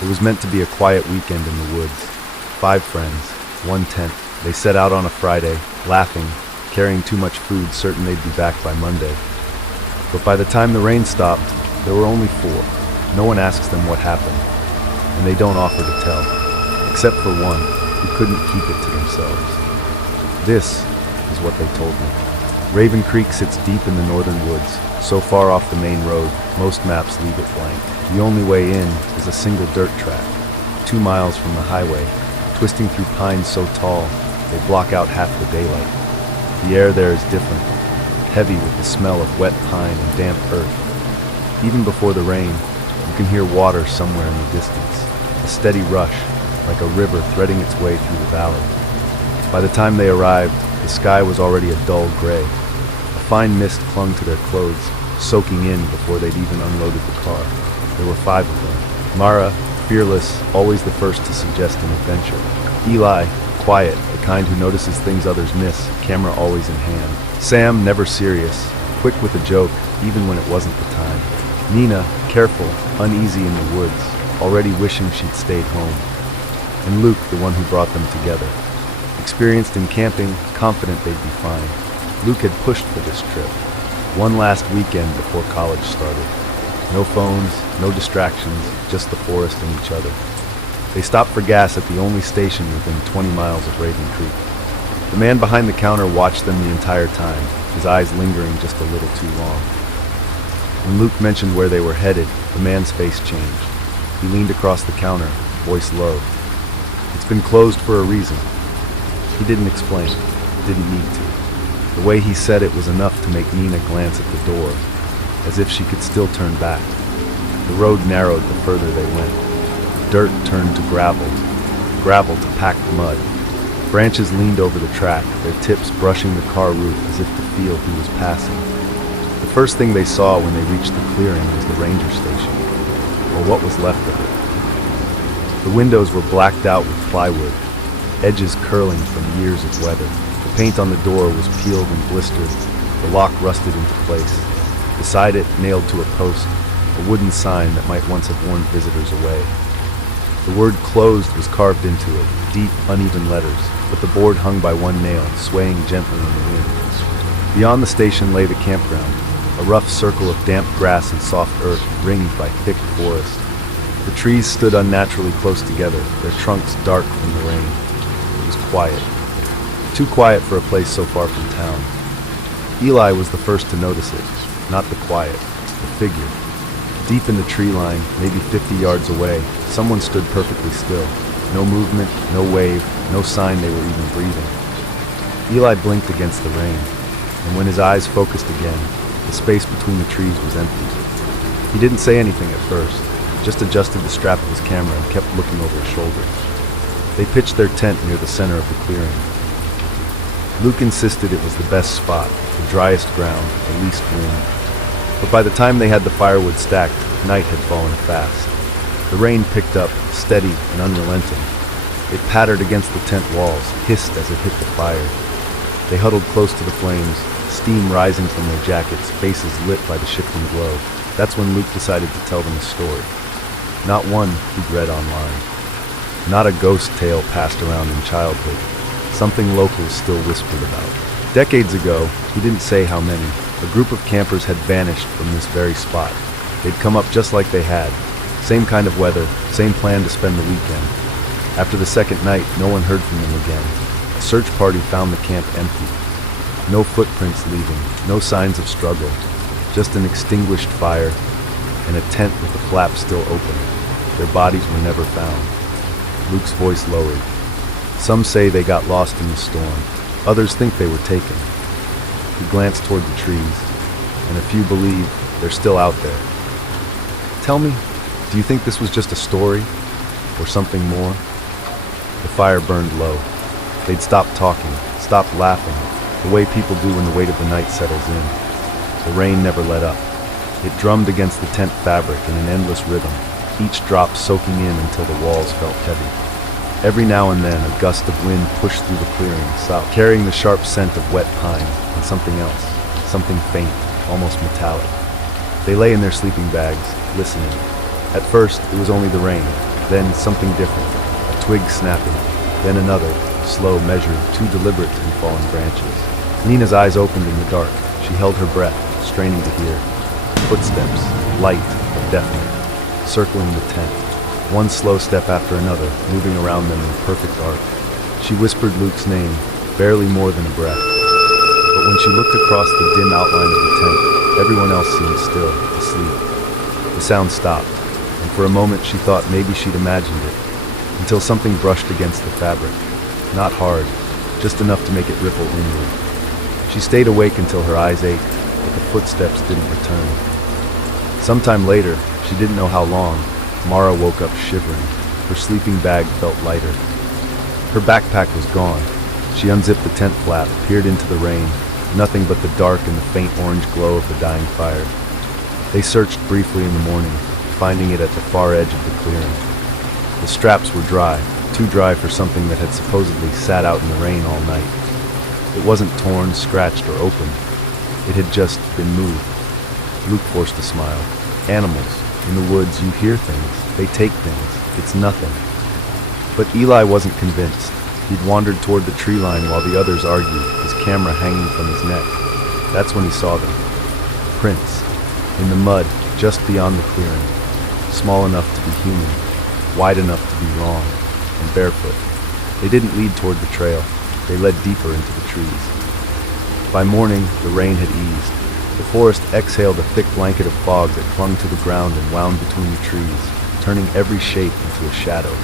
It was meant to be a quiet weekend in the woods. 5 friends, 1 tent. They set out on a Friday, laughing, carrying too much food, certain they'd be back by Monday. But by the time the rain stopped, there were only 4. No one asks them what happened, and they don't offer to tell, except for one who couldn't keep it to themselves. This is what they told me. Raven Creek sits deep in the northern woods, so far off the main road, most maps leave it blank. The only way in is a single dirt track, 2 miles from the highway, twisting through pines so tall they block out half the daylight. The air there is different, heavy with the smell of wet pine and damp earth. Even before the rain, you can hear water somewhere in the distance, a steady rush, like a river threading its way through the valley. By the time they arrived, the sky was already a dull gray. A fine mist clung to their clothes, soaking in before they'd even unloaded the car. There were 5 of them. Mara, fearless, always the first to suggest an adventure. Eli, quiet, the kind who notices things others miss, camera always in hand. Sam, never serious, quick with a joke, even when it wasn't the time. Nina, careful, uneasy in the woods, already wishing she'd stayed home. And Luke, the one who brought them together. Experienced in camping, confident they'd be fine. Luke had pushed for this trip. One last weekend before college started. No phones, no distractions, just the forest and each other. They stopped for gas at the only station within 20 miles of Raven Creek. The man behind the counter watched them the entire time, his eyes lingering just a little too long. When Luke mentioned where they were headed, the man's face changed. He leaned across the counter, voice low. It's been closed for a reason. He didn't explain, didn't need to. The way he said it was enough to make Nina glance at the door, as if she could still turn back. The road narrowed the further they went. Dirt turned to gravel, gravel to packed mud. Branches leaned over the track, their tips brushing the car roof as if to feel who was passing. The first thing they saw when they reached the clearing was the ranger station, or what was left of it. The windows were blacked out with plywood, edges curling from years of weather. The paint on the door was peeled and blistered, the lock rusted into place. Beside it, nailed to a post, a wooden sign that might once have warned visitors away. The word closed was carved into it, deep, uneven letters, but the board hung by one nail, swaying gently in the wind. Beyond the station lay the campground, a rough circle of damp grass and soft earth ringed by thick forest. The trees stood unnaturally close together, their trunks dark from the rain. It was quiet. Too quiet for a place so far from town. Eli was the first to notice it, not the quiet, the figure. Deep in the tree line, maybe 50 yards away, someone stood perfectly still. No movement, no wave, no sign they were even breathing. Eli blinked against the rain, and when his eyes focused again, the space between the trees was empty. He didn't say anything at first, just adjusted the strap of his camera and kept looking over his shoulder. They pitched their tent near the center of the clearing. Luke insisted it was the best spot, the driest ground, the least wind. But by the time they had the firewood stacked, night had fallen fast. The rain picked up, steady and unrelenting. It pattered against the tent walls, hissed as it hit the fire. They huddled close to the flames, steam rising from their jackets, faces lit by the shifting glow. That's when Luke decided to tell them a story. Not one he'd read online. Not a ghost tale passed around in childhood. Something locals still whispered about. Decades ago, he didn't say how many, a group of campers had vanished from this very spot. They'd come up just like they had. Same kind of weather, same plan to spend the weekend. After the second night, no one heard from them again. A search party found the camp empty. No footprints leaving, no signs of struggle. Just an extinguished fire and a tent with the flap still open. Their bodies were never found. Luke's voice lowered. Some say they got lost in the storm. Others think they were taken. He glanced toward the trees, and a few believe they're still out there. Tell me, do you think this was just a story, or something more? The fire burned low. They'd stopped talking, stopped laughing, the way people do when the weight of the night settles in. The rain never let up. It drummed against the tent fabric in an endless rhythm, each drop soaking in until the walls felt heavy. Every now and then, a gust of wind pushed through the clearing, south, carrying the sharp scent of wet pine and something else, something faint, almost metallic. They lay in their sleeping bags, listening. At first, it was only the rain, Then something different, a twig snapping, then another, slow, measured, too deliberate to be falling branches. Nina's eyes opened in the dark. She held her breath, straining to hear. Footsteps, light but definite, circling the tent. One slow step after another, moving around them in perfect arc. She whispered Luke's name, barely more than a breath. But when she looked across the dim outline of the tent, everyone else seemed still, asleep. The sound stopped, and for a moment she thought maybe she'd imagined it, until something brushed against the fabric. Not hard, just enough to make it ripple inward. She stayed awake until her eyes ached, but the footsteps didn't return. Sometime later, she didn't know how long, Mara woke up shivering. Her sleeping bag felt lighter. Her backpack was gone. She unzipped the tent flap, peered into the rain, nothing but the dark and the faint orange glow of the dying fire. They searched briefly in the morning, finding it at the far edge of the clearing. The straps were dry, too dry for something that had supposedly sat out in the rain all night. It wasn't torn, scratched, or open. It had just been moved. Luke forced a smile. Animals. In the woods, you hear things. They take things. It's nothing. But Eli wasn't convinced. He'd wandered toward the tree line while the others argued, his camera hanging from his neck. That's when he saw them. Prints. In the mud, just beyond the clearing. Small enough to be human. Wide enough to be wrong. And barefoot. They didn't lead toward the trail. They led deeper into the trees. By morning, the rain had eased. The forest exhaled a thick blanket of fog that clung to the ground and wound between the trees, turning every shape into a shadow.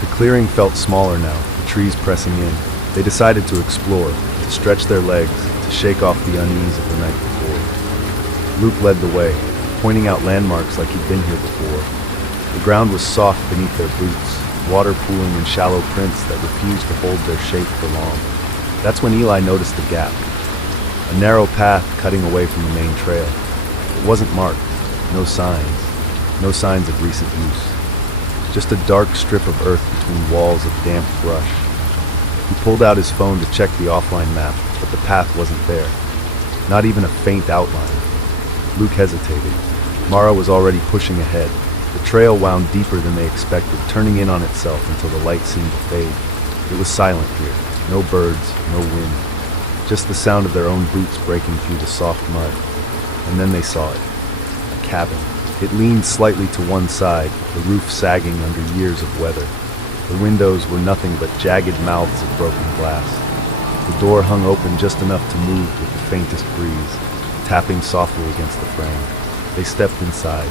The clearing felt smaller now, the trees pressing in. They decided to explore, to stretch their legs, to shake off the unease of the night before. Luke led the way, pointing out landmarks like he'd been here before. The ground was soft beneath their boots, water pooling in shallow prints that refused to hold their shape for long. That's when Eli noticed the gap. A narrow path cutting away from the main trail. It wasn't marked, no signs of recent use. Just a dark strip of earth between walls of damp brush. He pulled out his phone to check the offline map, but the path wasn't there. Not even a faint outline. Luke hesitated. Mara was already pushing ahead. The trail wound deeper than they expected, turning in on itself until the light seemed to fade. It was silent here. No birds, no wind. Just the sound of their own boots breaking through the soft mud. And then they saw it. A cabin. It leaned slightly to one side, the roof sagging under years of weather. The windows were nothing but jagged mouths of broken glass. The door hung open just enough to move with the faintest breeze, tapping softly against the frame. They stepped inside.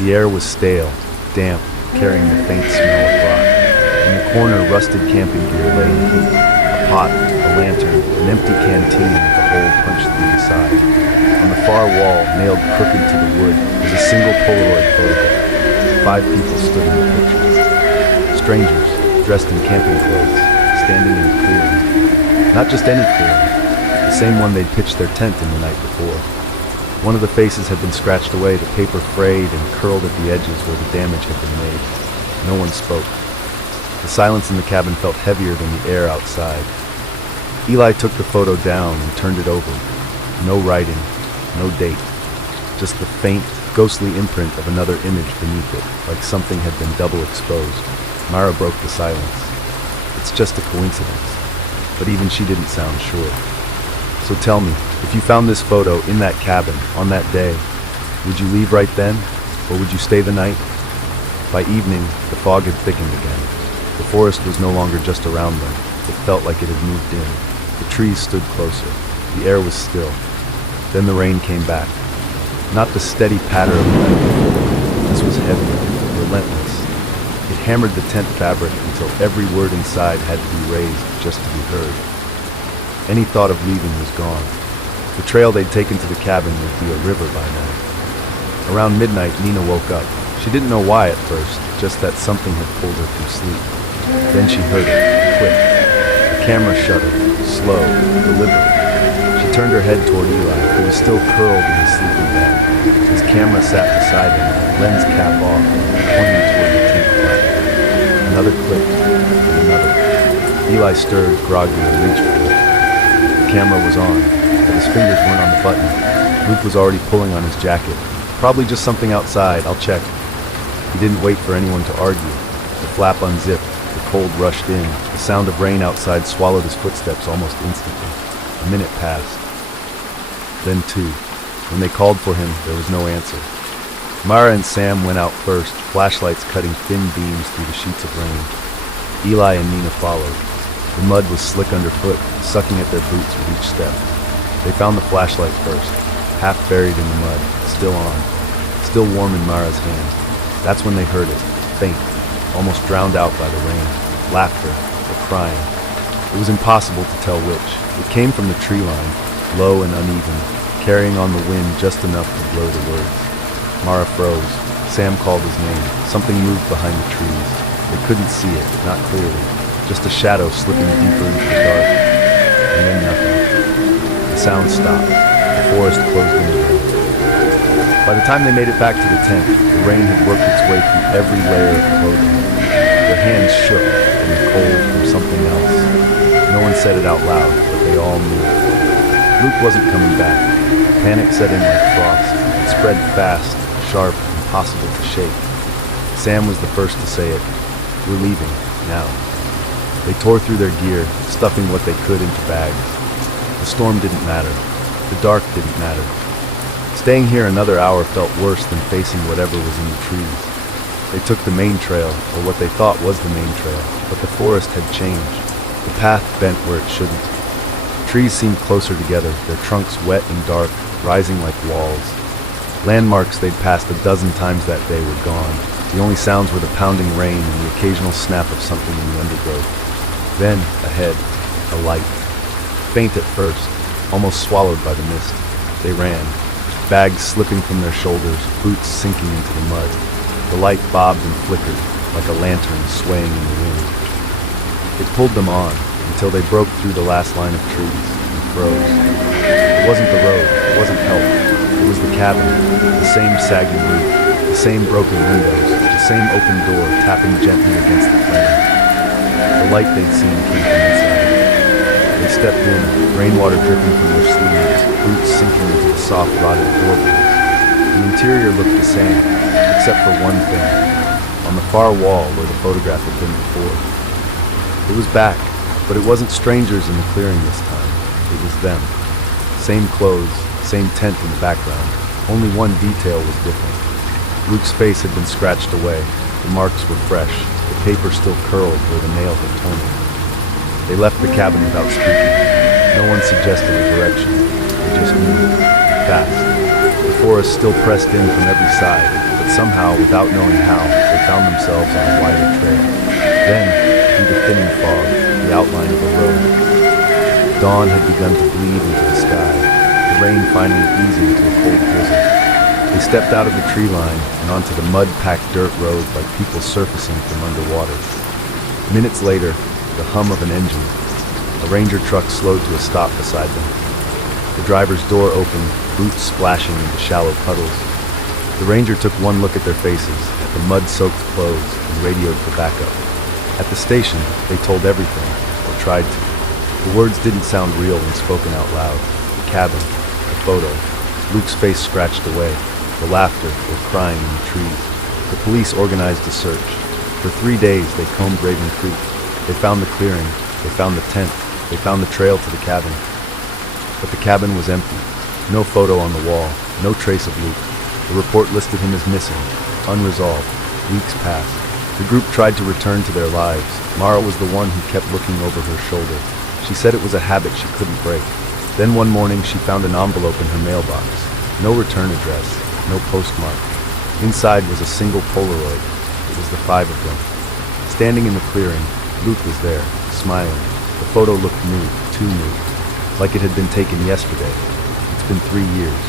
The air was stale, damp, carrying the faint smell of rot. In the corner, rusted camping gear lay in heap. A pot, a lantern, an empty canteen with a hole punched through the side. On the far wall, nailed crooked to the wood, was a single Polaroid photograph. 5 people stood in the picture. Strangers, dressed in camping clothes, standing in a clearing. Not just any clearing, the same one they'd pitched their tent in the night before. One of the faces had been scratched away, the paper frayed and curled at the edges where the damage had been made. No one spoke. The silence in the cabin felt heavier than the air outside. Eli took the photo down and turned it over. No writing, no date. Just the faint, ghostly imprint of another image beneath it, like something had been double exposed. Mara broke the silence. It's just a coincidence. But even she didn't sound sure. So tell me, if you found this photo in that cabin, on that day, would you leave right then, or would you stay the night? By evening, the fog had thickened again. The forest was no longer just around them. It felt like it had moved in. The trees stood closer. The air was still. Then the rain came back. Not the steady patter of the night before. This was heavy, relentless. It hammered the tent fabric until every word inside had to be raised just to be heard. Any thought of leaving was gone. The trail they'd taken to the cabin would be a river by now. Around midnight, Nina woke up. She didn't know why at first, just that something had pulled her from sleep. Then she heard it, click. The camera shuddered, slow, deliberate. She turned her head toward Eli, who was still curled in his sleeping bag. His camera sat beside him, lens cap off, pointing toward the tent flap. Another click, and another. Eli stirred, groggy, and reached for it. The camera was on, but his fingers weren't on the button. Luke was already pulling on his jacket. Probably just something outside, I'll check. He didn't wait for anyone to argue. flap unzipped, the cold rushed in. The sound of rain outside swallowed his footsteps almost instantly. A minute passed. Then two. When they called for him, there was no answer. Mara and Sam went out first, flashlights cutting thin beams through the sheets of rain. Eli and Nina followed. The mud was slick underfoot, sucking at their boots with each step. They found the flashlight first, half buried in the mud, still on, still warm in Mara's hand. That's when they heard it, faint, almost drowned out by the rain, laughter, or crying. It was impossible to tell which. It came from the tree line, low and uneven, carrying on the wind just enough to blur the words. Mara froze. Sam called his name. Something moved behind the trees. They couldn't see it, not clearly. Just a shadow slipping deeper into the dark. And then nothing. The sound stopped. The forest closed in again. By the time they made it back to the tent, the rain had worked its way through every layer of clothing. Their hands shook from the cold, from something else. No one said it out loud, but they all knew. Luke wasn't coming back. Panic set in like frost. It spread fast, sharp, impossible to shake. Sam was the first to say it. We're leaving, now. They tore through their gear, stuffing what they could into bags. The storm didn't matter. The dark didn't matter. Staying here another hour felt worse than facing whatever was in the trees. They took the main trail, or what they thought was the main trail, but the forest had changed. The path bent where it shouldn't. Trees seemed closer together, their trunks wet and dark, rising like walls. Landmarks they'd passed a dozen times that day were gone. The only sounds were the pounding rain and the occasional snap of something in the undergrowth. Then, ahead, a light. Faint at first, almost swallowed by the mist. They ran, bags slipping from their shoulders, boots sinking into the mud. The light bobbed and flickered, like a lantern swaying in the wind. It pulled them on, until they broke through the last line of trees and froze. It wasn't the road, it wasn't help. It was the cabin, the same sagging roof, the same broken windows, the same open door tapping gently against the frame. The light they'd seen came from inside. They stepped in, rainwater dripping from their sleeves, boots sinking into the soft, rotted floorboards. The interior looked the same, except for one thing. On the far wall where the photograph had been before. It was back, but it wasn't strangers in the clearing this time. It was them. Same clothes, same tent in the background. Only one detail was different. Luke's face had been scratched away. The marks were fresh. The paper still curled where the nail had torn it. They left the cabin without speaking. No one suggested a direction. They just moved. Fast. The forest still pressed in from every side, but somehow, without knowing how, they found themselves on a wider trail. Then, through the thinning fog, the outline of a road. Dawn had begun to bleed into the sky, the rain finally easing to a cold drizzle. They stepped out of the tree line and onto the mud-packed dirt road like people surfacing from underwater. Minutes later, the hum of an engine. A ranger truck slowed to a stop beside them. The driver's door opened, boots splashing into shallow puddles. The ranger took one look at their faces, at the mud-soaked clothes, and radioed for backup. At the station, they told everything, or tried to. The words didn't sound real when spoken out loud. The cabin, the photo, Luke's face scratched away, the laughter or crying in the trees. The police organized a search. For 3 days, they combed Raven Creek. They found the clearing, they found the tent, they found the trail to the cabin. But the cabin was empty. No photo on the wall, no trace of Luke. The report listed him as missing, unresolved. Weeks passed. The group tried to return to their lives. Mara was the one who kept looking over her shoulder. She said it was a habit she couldn't break. Then one morning she found an envelope in her mailbox. No return address, no postmark. Inside was a single Polaroid. It was the 5 of them. Standing in the clearing, Luke was there, smiling. The photo looked new, too new, like it had been taken yesterday. It's been 3 years.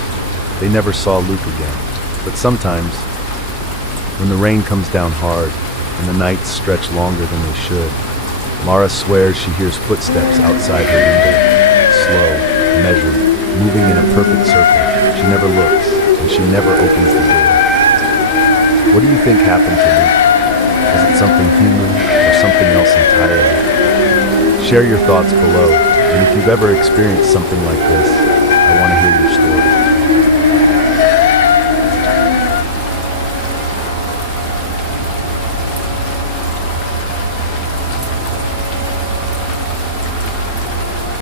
They never saw Luke again. But sometimes, when the rain comes down hard and the nights stretch longer than they should, Mara swears she hears footsteps outside her window, slow, measured, moving in a perfect circle. She never looks, and she never opens the door. What do you think happened to Luke? Was it something human or something else entirely? Share your thoughts below, and if you've ever experienced something like this, I want to hear your story.